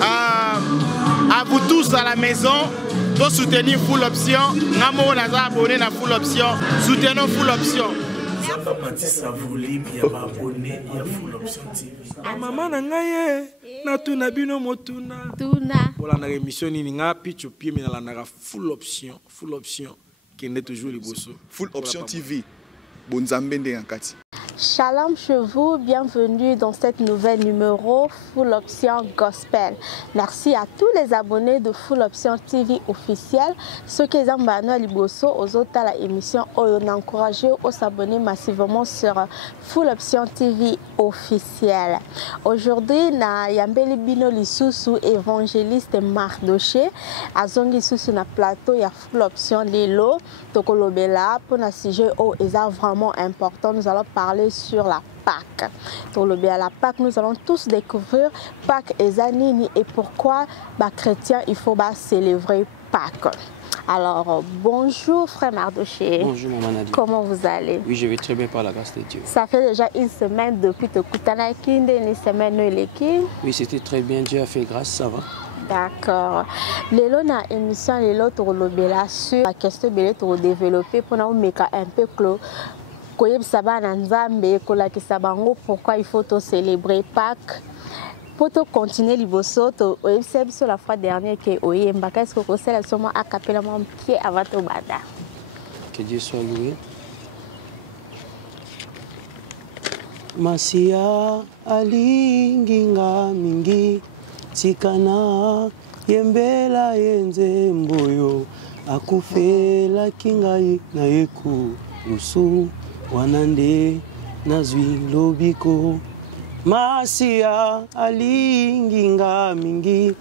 À vous tous à la maison, de soutenir Full Option. Namo naza abonné na Full Option. Soutenons Full Option. Maman nangaye na tuna bino motuna. Tuna. Voilà na émission ni nga picho pied mais na la Full Option qui est toujours le bosso. Full Option TV. Bonzambende Yankati. Shalom chez vous, bienvenue dans cette nouvelle numéro Full Option Gospel. Merci à tous les abonnés de Full Option TV officiel. Ceux qui ont abonné Liboso, aux autres à l'émission, on encouragé à s'abonner massivement sur Full Option TV officiel. Aujourd'hui, na Yambeli Bino Lisusu évangéliste Mardoché, azongi susu na plateau ya Full Option Lelo, Tokolobela pour un sujet vraiment important. Nous allons parler sur la Pâques. Pour le bien la Pâques, nous allons tous découvrir Pâques et Zanini et pourquoi les chrétiens il faut célébrer Pâques. Alors, bonjour frère Mardoché. Bonjour maman Nadia. Comment vous allez? Oui, je vais très bien par la grâce de Dieu. Ça fait déjà une semaine depuis que Kutana Kinde, une semaine Oui, c'était très bien. Dieu a fait grâce, ça va. D'accord. Lelo na émission lelo to lobela sur la question belé to développer pour nous mettre un peu clos. Koyebisa bana nzambe kolakisa bango pourquoi il faut to célébrer Pâques. Pour to continuer liboso to oyebisa biso la fois dernière que oyemba qu'est-ce que ko sala seulement a capella mon pied avant to bada. Que Dieu soit loué. Masia alinginga mingi Tikana yembela yenze mboyo akufela kingai na yeku lusu wanande nazwi lobiko masia alinginga mingi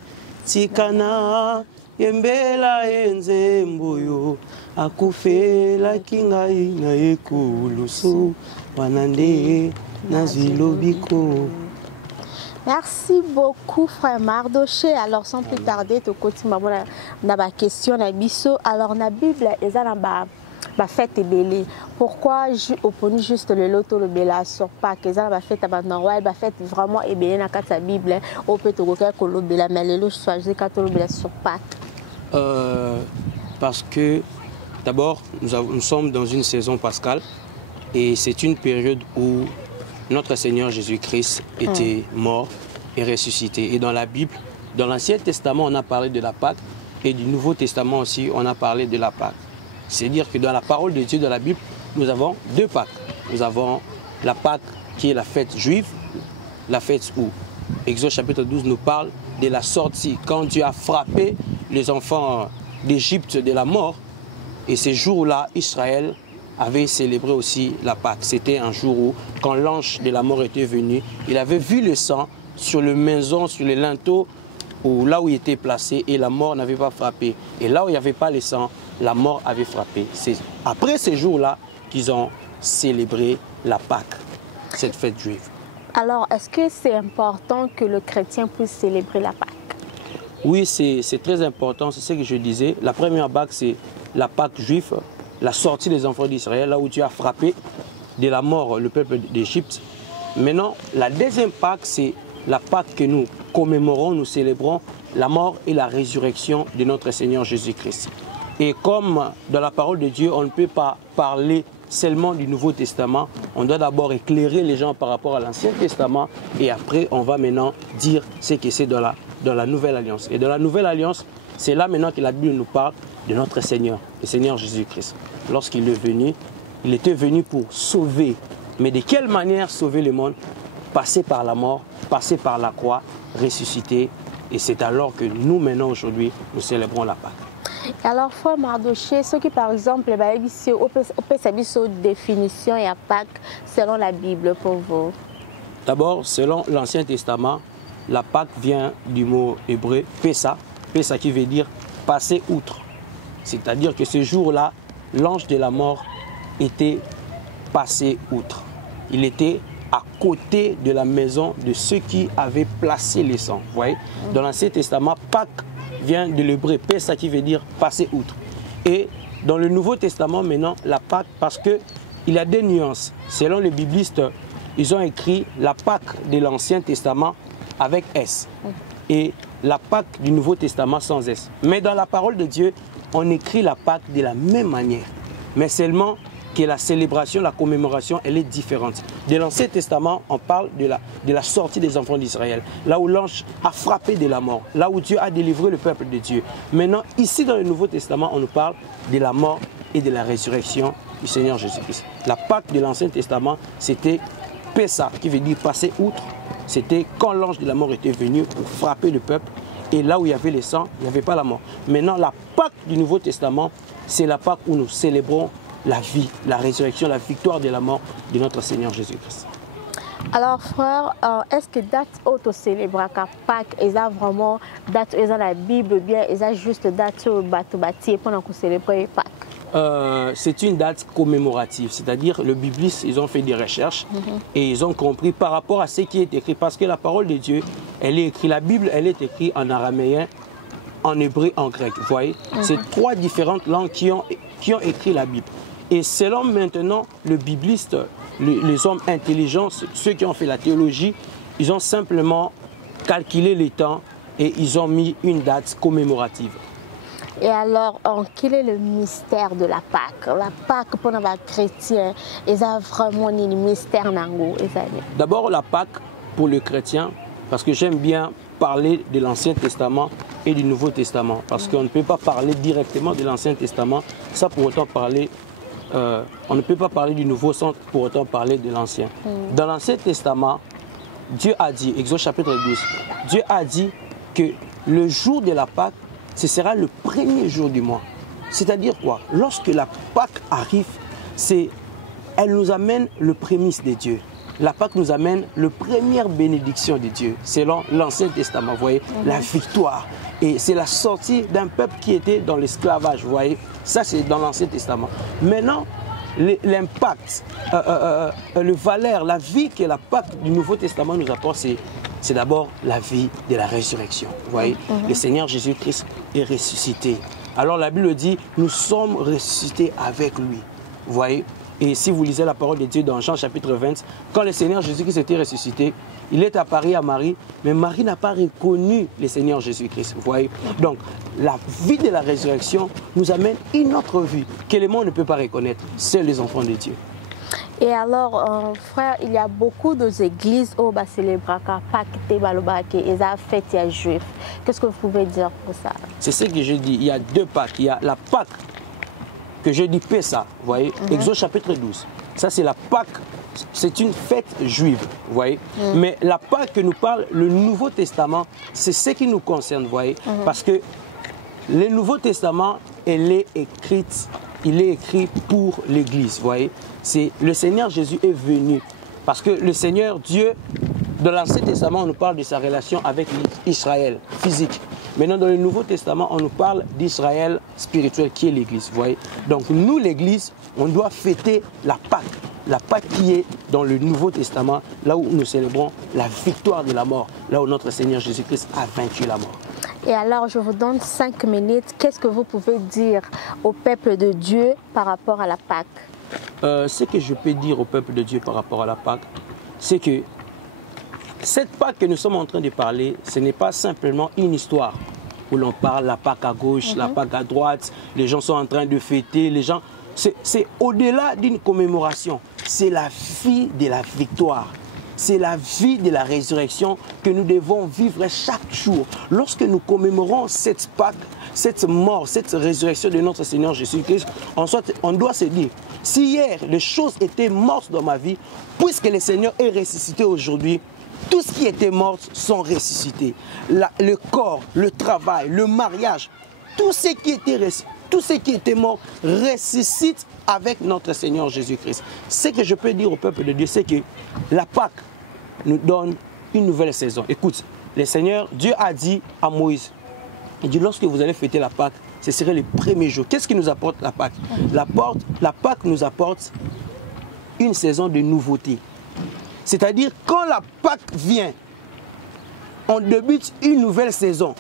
tikana yembela yenze mboyo akufela kingai na yeku lusu wanande nazwi lobiko. Merci beaucoup, frère Mardoché. Alors, sans plus tarder, tu continues dans ma question. Alors, la Bible, est la fête est belle. Pourquoi opposer juste le loto le bela sur Pâques? La fête est la fête vraiment est belle dans la Bible. On peut te regarder que le bela, mais le loto choisit quand le bela sur Pâques. Parce que d'abord, nous sommes dans une saison pascale et c'est une période où notre Seigneur Jésus-Christ était mort et ressuscité. Et dans la Bible, dans l'Ancien Testament, on a parlé de la Pâque et du Nouveau Testament aussi, on a parlé de la Pâque. C'est-à-dire que dans la parole de Dieu, dans la Bible, nous avons deux Pâques. Nous avons la Pâque qui est la fête juive, la fête où Exode chapitre 12 nous parle de la sortie, quand Dieu a frappé les enfants d'Égypte de la mort. Et ces jours-là, Israël avait célébré aussi la Pâque. C'était un jour où, quand l'ange de la mort était venu, il avait vu le sang sur les maisons, sur les linteaux, là où il était placé, et la mort n'avait pas frappé. Et là où il n'y avait pas le sang, la mort avait frappé. C'est après ces jours-là qu'ils ont célébré la Pâque, cette fête juive. Alors, est-ce que c'est important que le chrétien puisse célébrer la Pâque? Oui, c'est très important, c'est ce que je disais. La première Pâque, c'est la Pâque juive, la sortie des enfants d'Israël, là où Dieu a frappé de la mort le peuple d'Égypte. Maintenant, la deuxième Pâque, c'est la Pâque que nous commémorons, nous célébrons la mort et la résurrection de notre Seigneur Jésus-Christ. Et comme dans la parole de Dieu, on ne peut pas parler seulement du Nouveau Testament, on doit d'abord éclairer les gens par rapport à l'Ancien Testament et après on va maintenant dire ce que c'est dans la Nouvelle Alliance. Et dans la Nouvelle Alliance, c'est là maintenant que la Bible nous parle de notre Seigneur, le Seigneur Jésus-Christ. Lorsqu'il est venu, il était venu pour sauver. Mais de quelle manière sauver le monde? Passer par la mort, passer par la croix, ressusciter. Et c'est alors que nous, maintenant, aujourd'hui, nous célébrons la Pâque. Alors, frère Mardoché, ce qui, par exemple, on peut savoir une définition et la Pâque selon la Bible pour vous. D'abord, selon l'Ancien Testament, la Pâque vient du mot hébreu Pessa. Pessa qui veut dire passer outre. C'est-à-dire que ce jour-là, l'ange de la mort était passé outre. Il était à côté de la maison de ceux qui avaient placé les sangs. Vous voyez, dans l'Ancien Testament, Pâques vient de l'hébreu Pessa qui veut dire passer outre. Et dans le Nouveau Testament, maintenant, la Pâque, parce qu'il y a des nuances. Selon les biblistes, ils ont écrit la Pâque de l'Ancien Testament avec S. Et la Pâque du Nouveau Testament sans S. Mais dans la parole de Dieu, on écrit la Pâque de la même manière. Mais seulement que la célébration, la commémoration, elle est différente. De l'Ancien Testament, on parle de la sortie des enfants d'Israël. Là où l'ange a frappé de la mort. Là où Dieu a délivré le peuple de Dieu. Maintenant, ici dans le Nouveau Testament, on nous parle de la mort et de la résurrection du Seigneur Jésus-Christ. La Pâque de l'Ancien Testament, c'était Pessa, qui veut dire passer outre. C'était quand l'ange de la mort était venu pour frapper le peuple. Et là où il y avait le sang, il n'y avait pas la mort. Maintenant, la Pâque du Nouveau Testament, c'est la Pâque où nous célébrons la vie, la résurrection, la victoire de la mort de notre Seigneur Jésus-Christ. Alors frère, est-ce que date auto célébrer Pâques, ils ont vraiment date dans la Bible, bien ils ont juste date au bateau bâti pendant qu'on célèbre Pâques? C'est une date commémorative, c'est-à-dire le bibliste, ils ont fait des recherches et ils ont compris par rapport à ce qui est écrit, parce que la parole de Dieu, elle est écrite, la Bible, elle est écrite en araméen, en hébreu, en grec. Vous voyez, c'est trois différentes langues qui ont écrit la Bible. Et selon maintenant le bibliste, les hommes intelligents, ceux qui ont fait la théologie, ils ont simplement calculé les temps et ils ont mis une date commémorative. Et alors, quel est le mystère de la Pâque? La Pâque pour les chrétiens, ils ont vraiment un mystère. D'abord, la Pâque pour les chrétiens, parce que j'aime bien parler de l'Ancien Testament et du Nouveau Testament, parce qu'on ne peut pas parler directement de l'Ancien Testament, ça pour autant parler. On ne peut pas parler du Nouveau sans pour autant parler de l'Ancien. Dans l'Ancien Testament, Dieu a dit, Exode chapitre 12, Dieu a dit que le jour de la Pâque, ce sera le premier jour du mois. C'est-à-dire quoi? Lorsque la Pâque arrive, elle nous amène le prémice de Dieu. La Pâque nous amène la première bénédiction de Dieu, selon l'Ancien Testament, vous voyez, la victoire. Et c'est la sortie d'un peuple qui était dans l'esclavage, vous voyez. Ça, c'est dans l'Ancien Testament. Maintenant, l'impact, le valeur, la vie que la Pâque du Nouveau Testament nous apporte, c'est d'abord la vie de la résurrection. Vous voyez, le Seigneur Jésus-Christ est ressuscité. Alors la Bible dit, nous sommes ressuscités avec lui. Vous voyez. Et si vous lisez la parole de Dieu dans Jean chapitre 20, quand le Seigneur Jésus-Christ était ressuscité, il est apparu à Marie, mais Marie n'a pas reconnu le Seigneur Jésus-Christ. Vous voyez? Donc, la vie de la résurrection nous amène une autre vie que le monde ne peut pas reconnaître, seuls les enfants de Dieu. Et alors, frère, il y a beaucoup d'églises où on célèbre Pâques et ils ont fête à juifs. Qu'est-ce que vous pouvez dire pour ça? C'est ce que je dis. Il y a deux Pâques. Il y a la Pâque que je dis Pessa, vous voyez, Exode chapitre 12. Ça, c'est la Pâque, c'est une fête juive, vous voyez. Mais la Pâque que nous parle le Nouveau Testament, c'est ce qui nous concerne, vous voyez. Parce que le Nouveau Testament, il est écrit pour l'Église, vous voyez. Le Seigneur Jésus est venu. Parce que le Seigneur Dieu, dans l'Ancien Testament, on nous parle de sa relation avec Israël, physique. Maintenant, dans le Nouveau Testament, on nous parle d'Israël spirituel, qui est l'Église, vous voyez. Donc, nous, l'Église, on doit fêter la Pâque qui est dans le Nouveau Testament, là où nous célébrons la victoire de la mort, là où notre Seigneur Jésus-Christ a vaincu la mort. Et alors, je vous donne 5 minutes. Qu'est-ce que vous pouvez dire au peuple de Dieu par rapport à la Pâque? Ce que je peux dire au peuple de Dieu par rapport à la Pâque, c'est que cette Pâque que nous sommes en train de parler, ce n'est pas simplement une histoire où l'on parle la Pâque à gauche, la Pâque à droite, les gens sont en train de fêter, les gens... C'est au-delà d'une commémoration, c'est la vie de la victoire. C'est la vie de la résurrection que nous devons vivre chaque jour. Lorsque nous commémorons cette Pâque, cette mort, cette résurrection de notre Seigneur Jésus-Christ, on doit se dire, si hier les choses étaient mortes dans ma vie, puisque le Seigneur est ressuscité aujourd'hui, tout ce qui était mort sont ressuscités. Le corps, le travail, le mariage, tout ce qui était mort ressuscite avec notre Seigneur Jésus-Christ. Ce que je peux dire au peuple de Dieu, c'est que la Pâque nous donne une nouvelle saison. Écoute, le Seigneur, Dieu a dit à Moïse, il dit, lorsque vous allez fêter la Pâque, ce serait le premier jour. Qu'est-ce qui nous apporte la Pâque? La Pâque nous apporte une saison de nouveauté. C'est-à-dire, quand la Pâque vient, on débute une nouvelle saison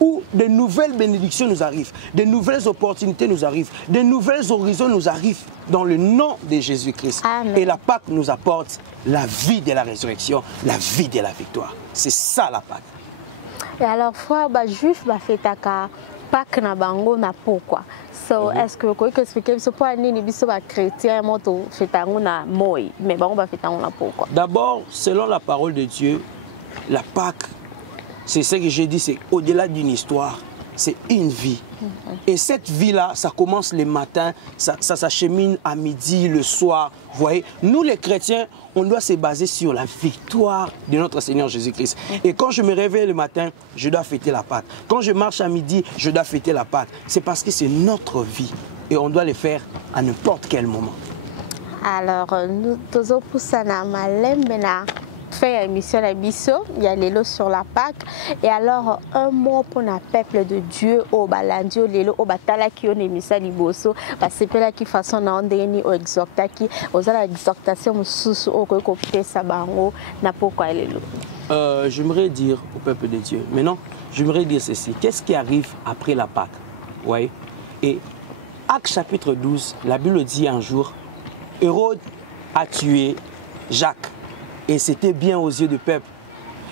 où de nouvelles bénédictions nous arrivent, de nouvelles opportunités nous arrivent, de nouvelles horizons nous arrivent dans le nom de Jésus-Christ. Et la Pâque nous apporte la vie de la résurrection, la vie de la victoire. C'est ça la Pâque. Et alors, fois, juif, fait taka Pâques na bango na pourquoi. So, est-ce que vous pouvez expliquer ce point ni biso ba chrétien moto fetango na moi, mais bango ba fetango na pourquoi? D'abord, selon la parole de Dieu, la Pâques, c'est ce que j'ai dit, c'est au-delà d'une histoire, c'est une vie. Et cette vie-là, ça commence le matin, ça s'achemine à midi, le soir. Vous voyez, nous les chrétiens, on doit se baser sur la victoire de notre Seigneur Jésus-Christ. Et quand je me réveille le matin, je dois fêter la Pâque. Quand je marche à midi, je dois fêter la Pâque. C'est parce que c'est notre vie. Et on doit le faire à n'importe quel moment. Alors, nous tous pour ça, fait émission à Bisso, il y a l'élo sur la Pâque. Et alors, un mot pour le peuple de Dieu, au balandio, l'élo, au batala qui on émission à Liboso, parce que c'est là qui façon na ondeni au exhorta qui, aux exhortations sous au côté sabango, n'a pourquoi l'élo. J'aimerais dire au peuple de Dieu, maintenant, j'aimerais dire ceci. Qu'est-ce qui arrive après la Pâque? Ouais. Et Actes chapitre 12, la Bible dit un jour, Hérode a tué Jacques. Et c'était bien aux yeux du peuple.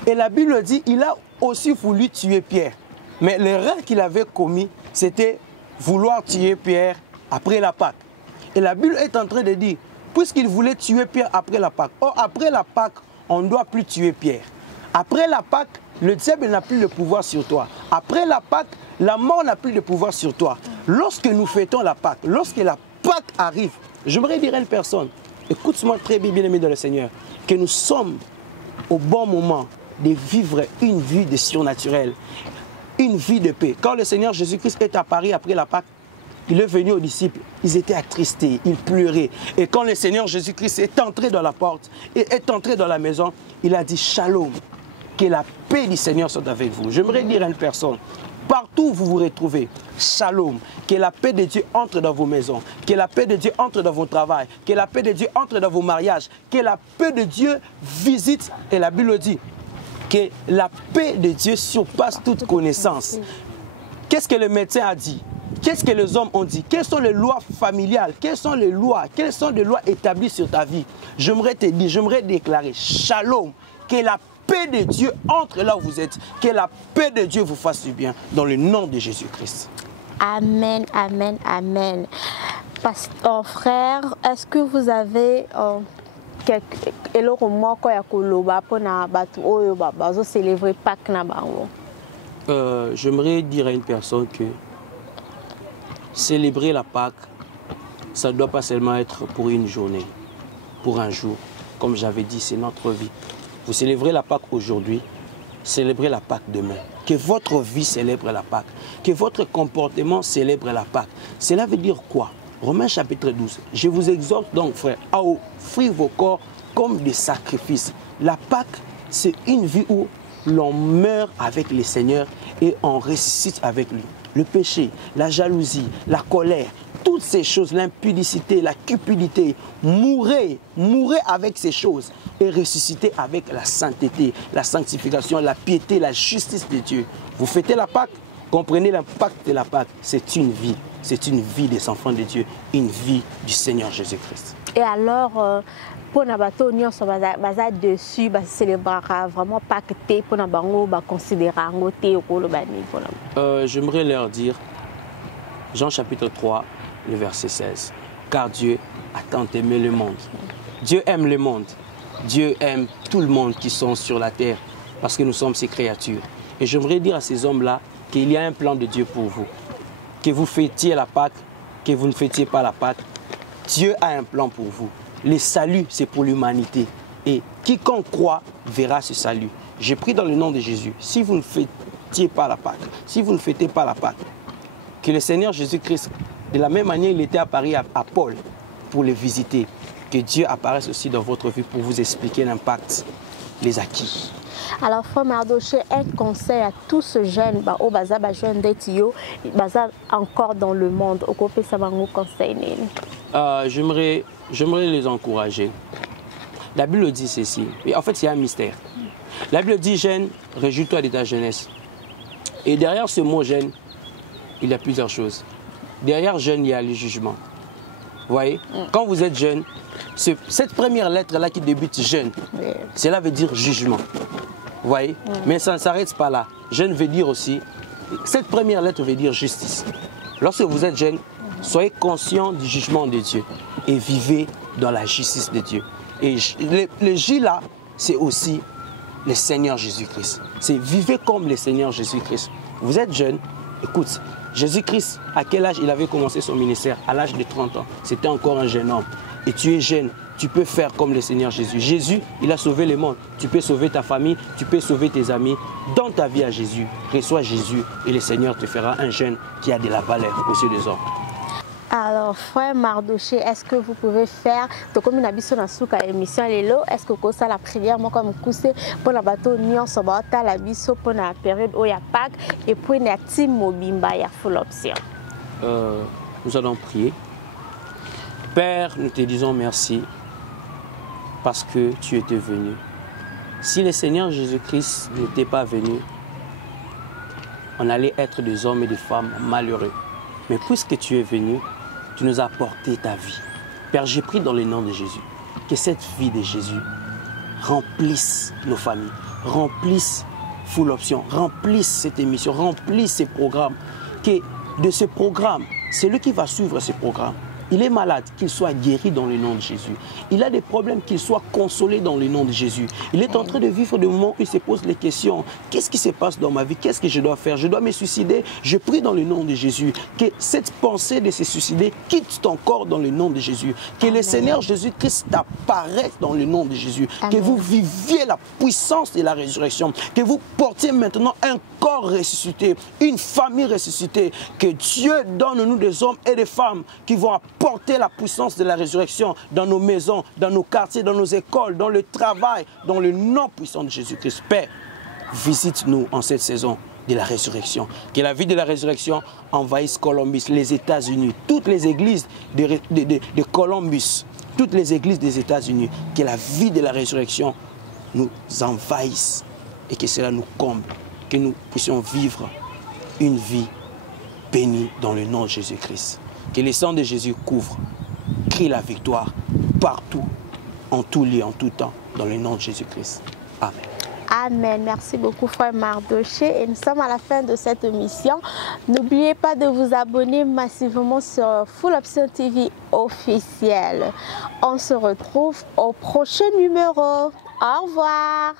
Et la Bible dit qu'il a aussi voulu tuer Pierre. Mais l'erreur qu'il avait commis, c'était vouloir tuer Pierre après la Pâque. Et la Bible est en train de dire, puisqu'il voulait tuer Pierre après la Pâque, or après la Pâque, on ne doit plus tuer Pierre. Après la Pâque, le diable n'a plus le pouvoir sur toi. Après la Pâque, la mort n'a plus de pouvoir sur toi. Lorsque nous fêtons la Pâque, lorsque la Pâque arrive, j'aimerais dire à une personne, écoute-moi très bien, bien-aimé dans le Seigneur, que nous sommes au bon moment de vivre une vie de surnaturel, une vie de paix. Quand le Seigneur Jésus-Christ est apparu après la Pâque, il est venu aux disciples, ils étaient attristés, ils pleuraient. Et quand le Seigneur Jésus-Christ est entré dans la porte et est entré dans la maison, il a dit Shalom, que la paix du Seigneur soit avec vous. J'aimerais dire à une personne, partout où vous vous retrouvez, Shalom, que la paix de Dieu entre dans vos maisons, que la paix de Dieu entre dans vos travails, que la paix de Dieu entre dans vos mariages, que la paix de Dieu visite, et la Bible dit, que la paix de Dieu surpasse toute connaissance. Qu'est-ce que le médecin a dit? Qu'est-ce que les hommes ont dit? Quelles sont les lois familiales? Quelles sont les lois établies sur ta vie? J'aimerais te dire, j'aimerais déclarer, Shalom, que la paix de Dieu entre là où vous êtes, que la paix de Dieu vous fasse du bien, dans le nom de Jésus-Christ. Amen, amen, amen. Pasteur frère, est-ce que vous avez célébrer Pâques na bango? J'aimerais dire à une personne que célébrer la Pâque, ça ne doit pas seulement être pour une journée, pour un jour. Comme j'avais dit, c'est notre vie. Vous célébrez la Pâque aujourd'hui, célébrez la Pâque demain. Que votre vie célèbre la Pâque, que votre comportement célèbre la Pâque. Cela veut dire quoi? Romains chapitre 12. Je vous exhorte donc, frère, à offrir vos corps comme des sacrifices. La Pâque, c'est une vie où l'on meurt avec le Seigneur et on ressuscite avec lui. Le péché, la jalousie, la colère, toutes ces choses, l'impudicité, la cupidité, mourrez avec ces choses et ressuscitez avec la sainteté, la sanctification, la piété, la justice de Dieu. Vous fêtez la Pâque, comprenez l'impact de la Pâque. C'est une vie des enfants de Dieu, une vie du Seigneur Jésus-Christ. Et alors, pour nous baser dessus, célébrer vraiment Pâques pour nous considérer j'aimerais leur dire, Jean chapitre 3, le verset 16. Car Dieu a tant aimé le monde. Dieu aime le monde. Dieu aime tout le monde qui sont sur la terre parce que nous sommes ses créatures. Et j'aimerais dire à ces hommes-là qu'il y a un plan de Dieu pour vous. Que vous fêtiez la Pâque, que vous ne fêtiez pas la Pâque. Dieu a un plan pour vous. Le salut, c'est pour l'humanité. Et quiconque croit verra ce salut. J'ai pris dans le nom de Jésus. Si vous ne fêtiez pas la Pâque, si vous ne fêtez pas la Pâque, que le Seigneur Jésus-Christ, de la même manière il était apparu à Paul pour le visiter, que Dieu apparaisse aussi dans votre vie pour vous expliquer l'impact, les acquis. Alors, Frère Mardoché, un conseil à tous ces jeunes, au bazar, jeunes d'Etio, encore dans le monde, au côté ça va nous conseiller. J'aimerais les encourager. La Bible dit ceci. Et en fait, c'est un mystère. La Bible dit jeune, réjouis-toi de ta jeunesse. Et derrière ce mot jeune, il y a plusieurs choses. Derrière jeune, il y a le jugement. Vous voyez, quand vous êtes jeune, cette première lettre-là qui débute jeune, cela veut dire jugement. Vous voyez, mais ça ne s'arrête pas là. jeune veut dire aussi, cette première lettre veut dire justice. Lorsque vous êtes jeune, soyez conscient du jugement de Dieu et vivez dans la justice de Dieu. Et le J là, c'est aussi le Seigneur Jésus-Christ. C'est vivez comme le Seigneur Jésus-Christ. Vous êtes jeune, écoute, Jésus-Christ, à quel âge il avait commencé son ministère? À l'âge de 30 ans. C'était encore un jeune homme. Et tu es jeune, tu peux faire comme le Seigneur Jésus. Jésus, il a sauvé le monde. Tu peux sauver ta famille, tu peux sauver tes amis. Donne ta vie à Jésus, reçois Jésus et le Seigneur te fera un jeune qui a de la valeur aux yeux des hommes. Alors, frère Mardoché, est-ce que vous pouvez faire, comme une habitude dans la émission, est-ce que vous avez la prière, moi comme coussé, pour la bateau, nous sommes à la biso pour la période où il y a Pâques et pour la team Mobimba, il y a full option. Nous allons prier. Père, nous te disons merci parce que tu étais venu. Si le Seigneur Jésus-Christ n'était pas venu, on allait être des hommes et des femmes malheureux. Mais puisque tu es venu, tu nous as apporté ta vie. Père, j'ai pris dans le nom de Jésus que cette vie de Jésus remplisse nos familles, remplisse Full Option, remplisse cette émission, remplisse ces programmes. Que de ce programme, celui qui va suivre ce programme, il est malade, qu'il soit guéri dans le nom de Jésus. Il a des problèmes, qu'il soit consolé dans le nom de Jésus. Il est en train de vivre des moments où il se pose les questions. Qu'est-ce qui se passe dans ma vie? Qu'est-ce que je dois faire? Je dois me suicider? Je prie dans le nom de Jésus. Que cette pensée de se suicider quitte ton corps dans le nom de Jésus. Que le Seigneur Jésus-Christ apparaisse dans le nom de Jésus. Amen. Que vous viviez la puissance de la résurrection. Que vous portiez maintenant un corps ressuscité, une famille ressuscitée. Que Dieu donne-nous des hommes et des femmes qui vont porter la puissance de la résurrection dans nos maisons, dans nos quartiers, dans nos écoles, dans le travail, dans le nom puissant de Jésus-Christ. Père, visite-nous en cette saison de la résurrection. Que la vie de la résurrection envahisse Columbus, les États-Unis, toutes les églises de Columbus, toutes les églises des États-Unis. Que la vie de la résurrection nous envahisse et que cela nous comble. Que nous puissions vivre une vie bénie dans le nom de Jésus-Christ. Que le sang de Jésus couvre, crie la victoire partout, en tout lieu, en tout temps, dans le nom de Jésus-Christ. Amen. Amen. Merci beaucoup, frère Mardoché. Et nous sommes à la fin de cette émission. N'oubliez pas de vous abonner massivement sur Full Option TV officiel. On se retrouve au prochain numéro. Au revoir.